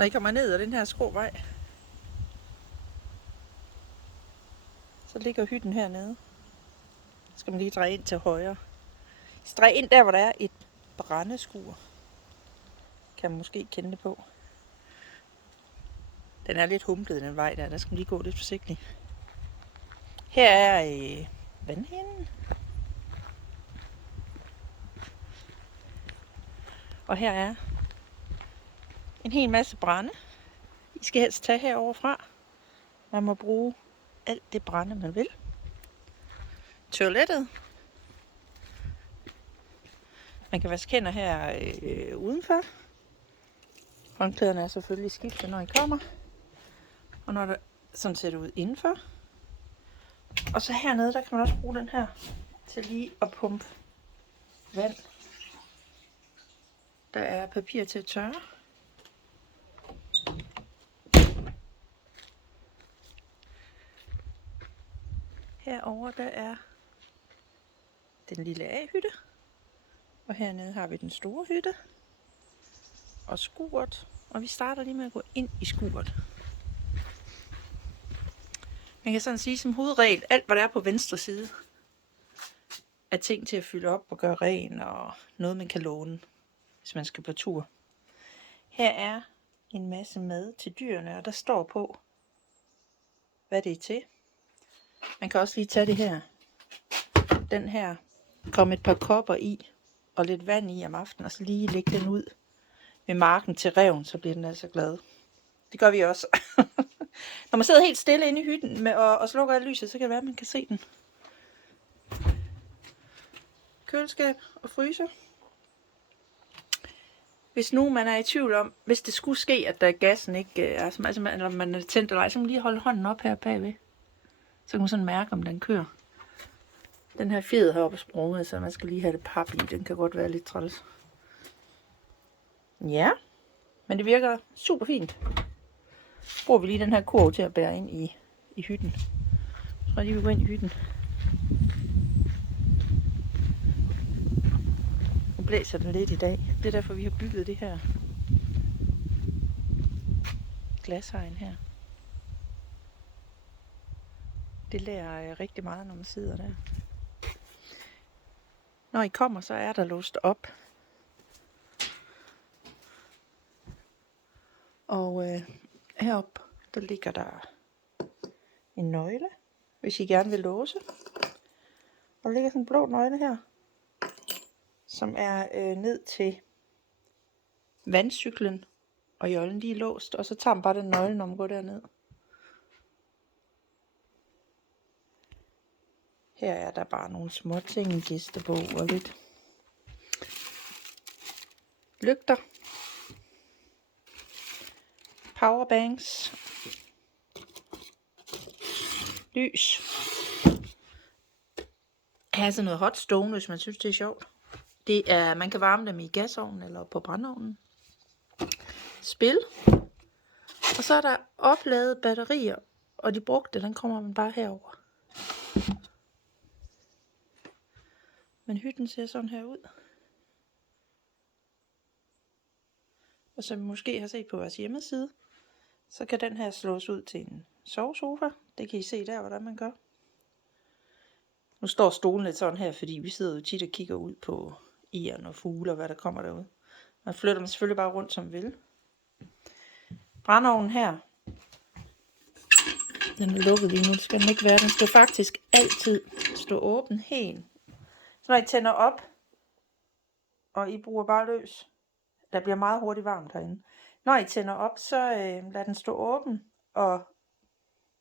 Når I kommer ned ad den her skråvej, så ligger hytten hernede. Så skal man lige dreje ind til højre. Drej ind der, hvor der er et brændeskur. Kan man måske kende det på. Den er lidt humplet, den vej der. Der skal man lige gå lidt forsigtigt. Her er vandhanen. Og her er en hel masse brænde. I skal helst tage herovre fra. Man må bruge alt det brænde, man vil. Toilettet. Man kan vaske hænder her udenfor. Håndklæderne er selvfølgelig skiftet, når I kommer. Og når der sådan ser det ud indenfor. Og så hernede, der kan man også bruge den her til lige at pumpe vand. Der er papir til at tørre. Herovre der er den lille A-hytte. Og hernede har vi den store hytte. Og skuret. Og vi starter lige med at gå ind i skuret. Man kan sådan sige som hovedregel, alt hvad der er på venstre side, er ting til at fylde op og gøre ren, og noget man kan låne, hvis man skal på tur. Her er en masse mad til dyrene, og der står på, hvad det er til. Man kan også lige tage det her. Den her. Kom et par kopper i, og lidt vand i om aftenen, og så lige lægge den ud ved marken til ræven, så bliver den altså glad. Det gør vi også. Når man sidder helt stille inde i hytten og slukker af lyset, så kan det være, at man kan se den. Køleskab og fryser. Hvis nu man er i tvivl om, hvis det skulle ske, at der gassen ikke er, eller man er tændt eller ej, så kan man lige holde hånden op her bagved. Så kan man sådan mærke, om den kører. Den her fjeder heroppe er sprunget, så man skal lige have det pap i. Den kan godt være lidt træls. Ja, men det virker super fint. Så bruger vi lige den her kurv til at bære ind i hytten. Så tror jeg lige, vi går ind i hytten. Nu blæser den lidt i dag. Det er derfor, vi har bygget det her glashegn her. Det lærer rigtig meget, når man sidder der. Når I kommer, så er der låst op. Og heroppe, der ligger der en nøgle, hvis I gerne vil låse. Og der ligger sådan en blå nøgle her, som er ned til vandcyklen. Og jollen lige låst, og så tager man bare den nøgle, når man går derned. Her er der bare nogle små ting, en gæstebog og lidt lygter. Powerbanks. Lys. Her er sådan noget hot stone, hvis man synes det er sjovt. Det er, man kan varme dem i gasovnen eller på brændeovnen. Spil. Og så er der opladede batterier, og de brugte, den kommer man bare herover. Men hytten ser sådan her ud. Og som I måske har set på vores hjemmeside, så kan den her slås ud til en sovesofa. Det kan I se der, hvordan man gør. Nu står stolen lidt sådan her, fordi vi sidder jo tit og kigger ud på egern og fugle og hvad der kommer derude. Man flytter dem selvfølgelig bare rundt som vil. Brændeovnen her, den er lukket lige nu, det skal den ikke være. Den skal faktisk altid stå åben helt. Så når I tænder op, og I bruger bare løs, der bliver meget hurtigt varmt herinde. Når I tænder op, så lad den stå åben og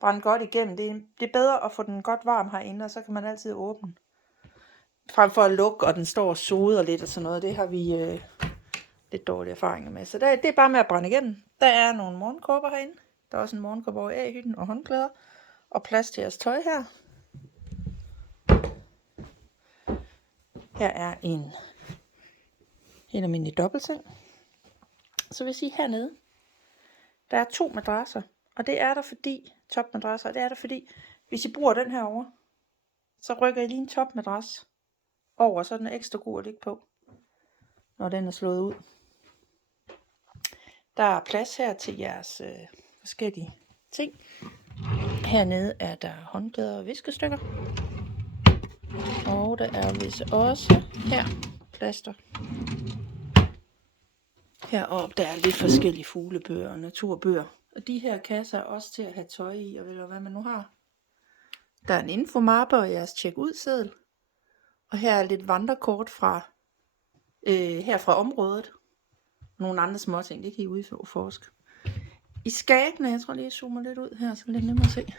brænde godt igennem. Det er bedre at få den godt varm herinde, og så kan man altid åbne. Frem for at lukke, og den står og soder lidt og sådan noget. Det har vi lidt dårlige erfaringer med. Så det er bare med at brænde igennem. Der er nogle morgenkåber herinde. Der er også en morgenkåbe over i hytten og håndklæder. Og plads til jeres tøj her. Her er en helt almindelig dobbeltseng. Så vil jeg sige hernede, der er 2 madrasser. Og det er der fordi, topmadrasser, det er der fordi, hvis I bruger den her over, så rykker I lige en topmadras over, så den er ekstra god at ligge på, når den er slået ud. Der er plads her til jeres forskellige ting. Hernede er der håndklæder og viskestykker. Og der er vist også her plaster. Heroppe der er lidt forskellige fuglebøger og naturbøger. Og de her kasser er også til at have tøj i, og hvad man nu har. Der er en infomappe og jeres check-ud-seddel. Og her er lidt vandrekort fra her fra området. Nogle andre småting, det kan I udforske. I skabene, jeg tror lige jeg zoomer lidt ud her, så er det lidt nemmere at se.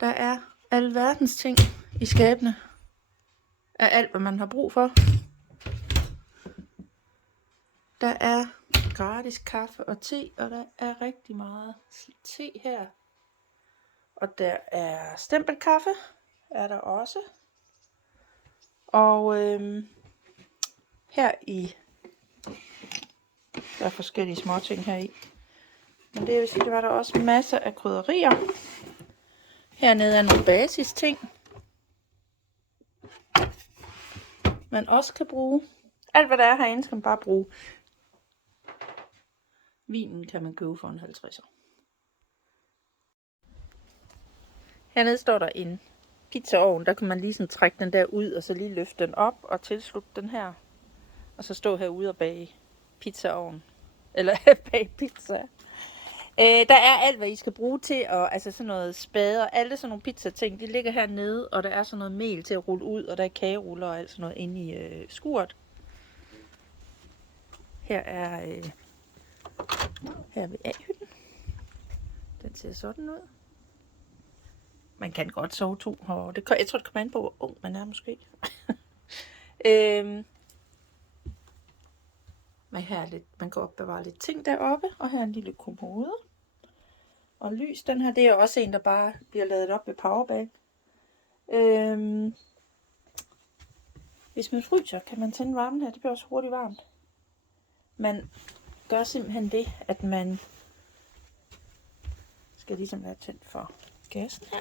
Der er alverdens ting i skabene. Af alt, hvad man har brug for. Der er gratis kaffe og te, og der er rigtig meget te her. Og der er stempelkaffe, er der også. Og her i, der er forskellige småting her i. Men det vil sige, der var der også masser af krydderier. Hernede er nogle basis ting, man også kan bruge. Alt hvad der er herinde, skal man bare bruge. Vinen kan man købe for en 50'er. Hernede står der en pizzaovn. Der kan man lige sådan trække den der ud, og så lige løfte den op og tilslutte den her. Og så stå herude og bage pizzaovn. Eller bage pizza. Der er alt, hvad I skal bruge til, og altså sådan noget spader, alle sådan nogle pizzating, de ligger hernede, og der er sådan noget mel til at rulle ud, og der er kageruller og alt sådan noget inde i skuret. Her er her ved A-hytten. Den ser sådan ud. Man kan godt sove 2, og jeg tror, det kommer an på, hvor ung man er måske. Men her er lidt, man kan opbevare lidt ting deroppe, og her er en lille kommode. Og lys, den her, det er også en, der bare bliver ladet op ved powerbank. Hvis man fryser, kan man tænde varmen her. Det bliver også hurtigt varmt. Man gør simpelthen det, at man skal ligesom være tændt for gassen her.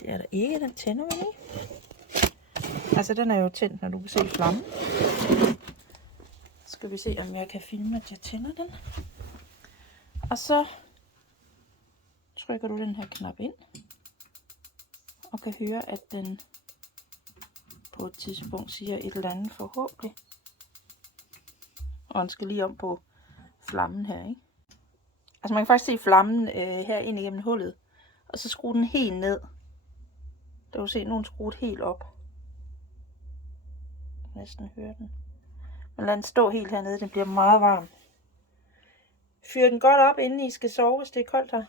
Det er der ikke, den tænder vi ikke. Altså den er jo tændt, når du kan se flammen. Så skal vi se, om jeg kan filme, at jeg tænder den. Og så trykker du den her knap ind. Og kan høre, at den på et tidspunkt siger et eller andet forhåbentlig. Og den skal lige om på flammen her, ikke? Altså man kan faktisk se flammen her ind igennem hullet. Og så skrue den helt ned. Der kan du se, at nu er den skruet helt op. Næsten høre den. Men lad den stå helt hernede, den bliver meget varm. Fyr den godt op, inden I skal sove, hvis det er koldt her.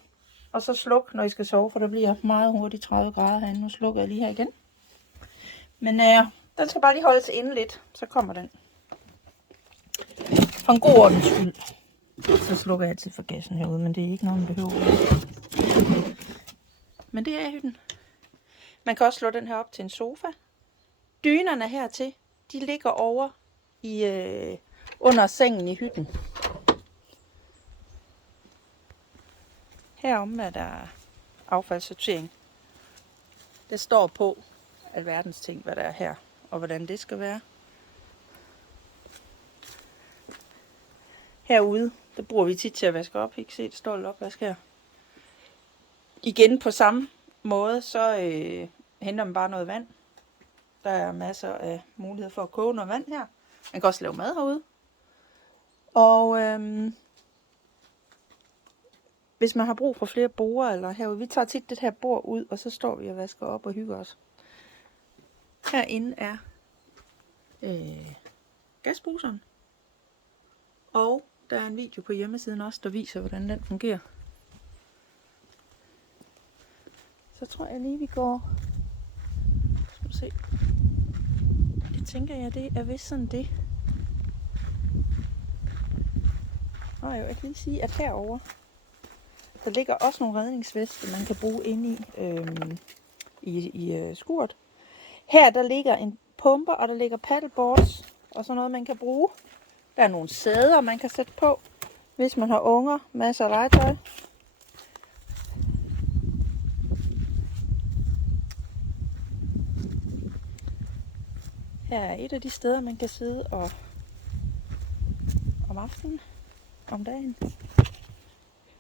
Og så sluk, når I skal sove, for der bliver meget hurtigt 30 grader herinde. Nu slukker jeg lige her igen. Men den skal bare lige holdes inde lidt, så kommer den. For en god ordens skyld. Så slukker jeg altid for gassen herude, men det er ikke noget, man behøver. Men det er hytten. Man kan også slå den her op til en sofa. Dynerne hertil, de ligger over i under sengen i hytten. Heromme er der affaldssortering. Det står på alverdens ting, hvad der er her, og hvordan det skal være. Herude, der bruger vi tit til at vaske op. I kan se, det står lidt opvask her. Igen på samme måde, så henter man bare noget vand. Der er masser af muligheder for at koge noget vand her. Man kan også lave mad herude. Og hvis man har brug for flere borde eller herude, vi tager tit det her bord ud, og så står vi og vasker op og hygger os. Herinde er gasbruseren. Og der er en video på hjemmesiden også, der viser, hvordan den fungerer. Så tror jeg lige, vi går. Skal vi se. Det tænker jeg, det er vist sådan det. Og jeg vil lige sige, at herover der ligger også nogle redningsveste, man kan bruge inde i skuret. Her der ligger en pumpe, og der ligger paddleboards og sådan noget, man kan bruge. Der er nogle sæder, man kan sætte på, hvis man har unger, masser af legetøj. Her er et af de steder, man kan sidde og om aftenen. om dagen.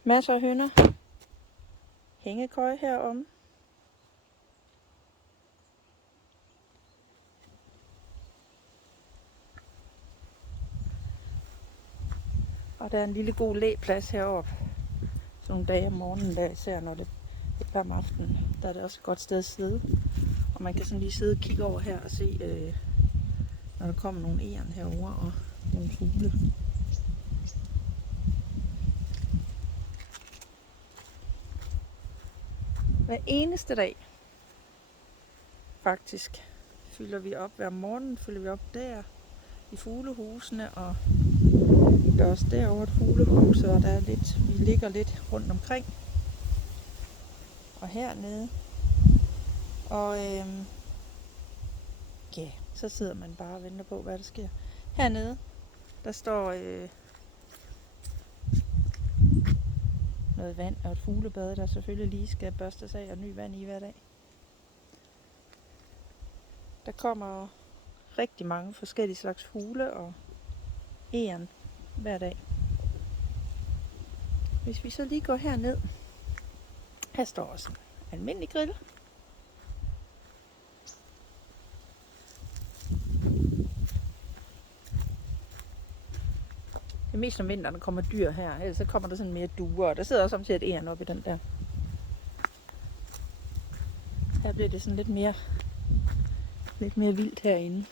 Masser af høner. Hængekøje herom. Og der er en lille god læplads heroppe. Så nogle dage om morgenen, der især når det er om aftenen, der er det også et godt sted at sidde. Og man kan sådan lige sidde og kigge over her og se, når der kommer nogle egern herover og nogle fugle. Hver eneste dag, faktisk, fylder vi op hver morgen, fylder vi op der i fuglehusene, og der er også derovre et fuglehus, og der er lidt, vi ligger lidt rundt omkring. Og hernede. Og ja, så sidder man bare og venter på, hvad der sker. Hernede, der står noget vand og et fuglebad, der selvfølgelig lige skal børstes af og ny vand i hver dag. Der kommer rigtig mange forskellige slags fugle og egern hver dag. Hvis vi så lige går herned, her står også en almindelig grill. Det er mest om vinteren, der kommer dyr her, ellers så kommer der sådan mere duer, og der sidder også samtidig et egern oppe i den der. Her bliver det sådan lidt mere vildt herinde.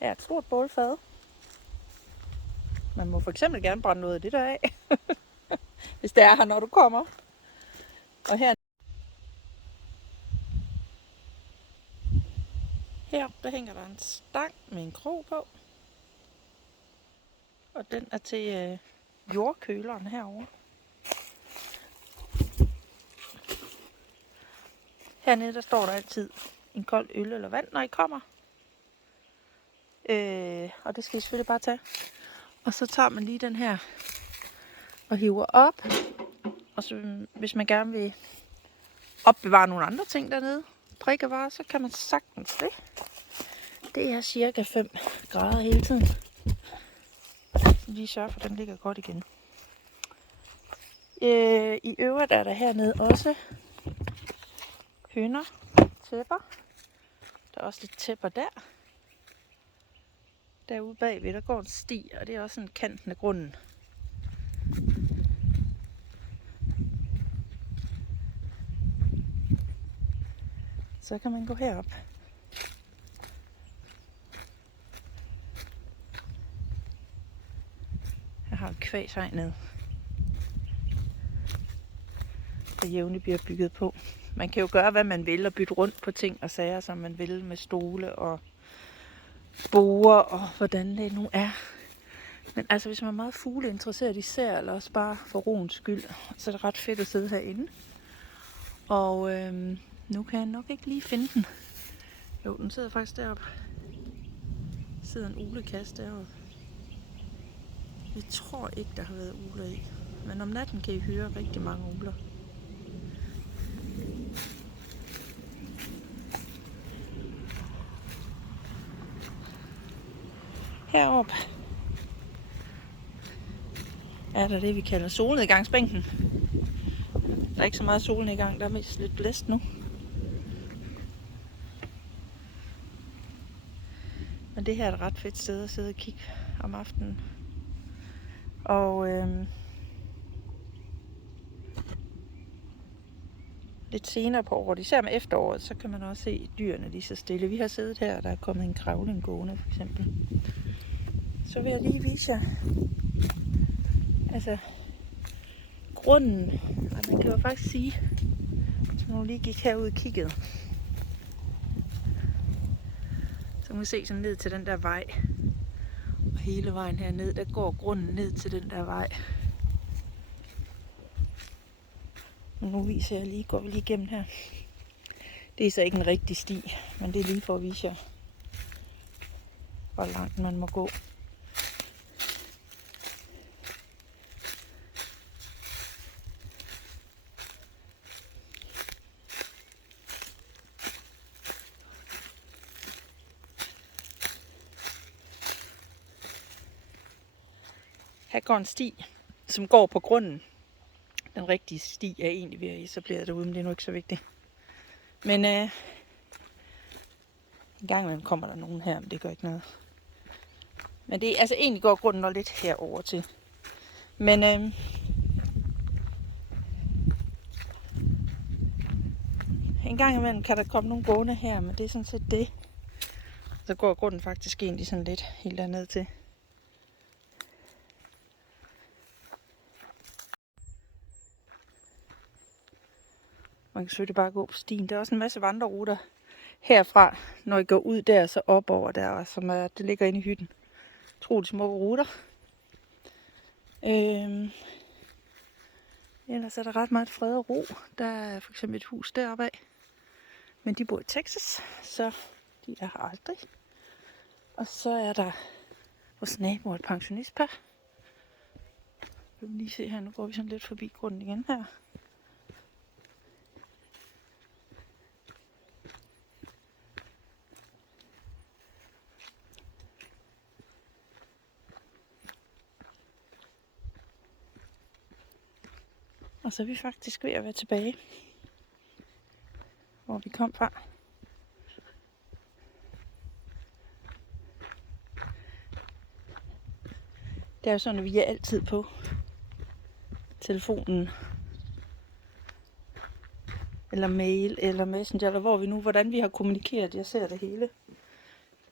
Her er et stort bålfad. Man må for eksempel gerne brænde noget af det der af, hvis det er her, når du kommer. Og her der hænger der en stang med en krog på. Og den er til jordkøleren herovre. Hernede der står der altid en kold øl eller vand, når I kommer. Og det skal I selvfølgelig bare tage. Og så tager man lige den her og hiver op. Og så, hvis man gerne vil opbevare nogle andre ting dernede, drikkevarer, så kan man sagtens det. Det er cirka 5 grader hele tiden. Så lige sørge for, at den ligger godt igen. I øvrigt er der hernede også høner, tæpper. Der er også lidt tæpper der. Derude bagved, der går en sti, og det er også sådan kanten af grunden. Så kan man gå herop. Jeg har et kvæshegn ned, der jævnligt bliver bygget på. Man kan jo gøre, hvad man vil, og bytte rundt på ting og sager, som man vil, med stole og borer og hvordan det nu er. Men altså, hvis man er meget fugleinteresseret især, eller også bare for roens skyld, så er det ret fedt at sidde herinde. Og nu kan jeg nok ikke lige finde den. Jo, den sidder faktisk deroppe. Der sidder en uglekasse deroppe. Jeg tror ikke, der har været ugler i. Men om natten kan I høre rigtig mange ugler. Heroppe er der det, vi kalder solnedgangsbænken. Der er ikke så meget solnedgang, der er mest lidt blæst nu. Men det her er et ret fedt sted at sidde og kigge om aftenen. Og lidt senere på året, især med efteråret, så kan man også se dyrene lige så stille. Vi har siddet her, og der er kommet en kravling gående for eksempel. Så vil jeg lige vise jer, altså grunden, og man kan jo faktisk sige, hvis man lige gik herud og kiggede, så kan man se sådan ned til den der vej, og hele vejen herned, der går grunden ned til den der vej. Men nu viser jeg lige, går vi lige igennem her. Det er så ikke en rigtig sti, men det er lige for at vise jer, hvor langt man må gå. Her går en sti, som går på grunden. Den rigtige sti er egentlig ved at etablere derude, men det er nu ikke så vigtigt. Men en gang imellem kommer der nogen her, men det gør ikke noget. Men det er altså egentlig går grunden nok lidt herover til. Men en gang imellem kan der komme nogle gående her, men det er sådan set det. Så går grunden faktisk egentlig sådan lidt helt derned til. Man kan selvfølgelig bare gå på stien. Der er også en masse vandreruter herfra, når I går ud der, så op over der, som er, det ligger inde i hytten. Utroligt smukke ruter. Ellers er der ret meget fred og ro. Der er for eksempel et hus deroppe af. Men de bor i Texas, så de er her aldrig. Og så er der vores naboer et pensionistpar. Vi kan lige se her, nu går vi sådan lidt forbi grunden igen her. Og så er vi faktisk ved at være tilbage, hvor vi kom fra. Det er jo sådan, at vi er altid på telefonen, eller mail, eller messenger, eller hvor vi nu, hvordan vi har kommunikeret. Jeg ser det hele.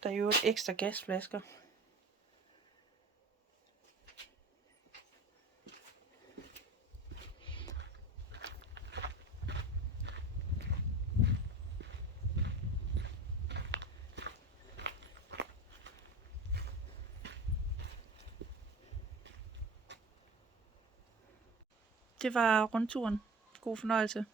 Der er jo et ekstra gasflasker. Det var rundturen. God fornøjelse.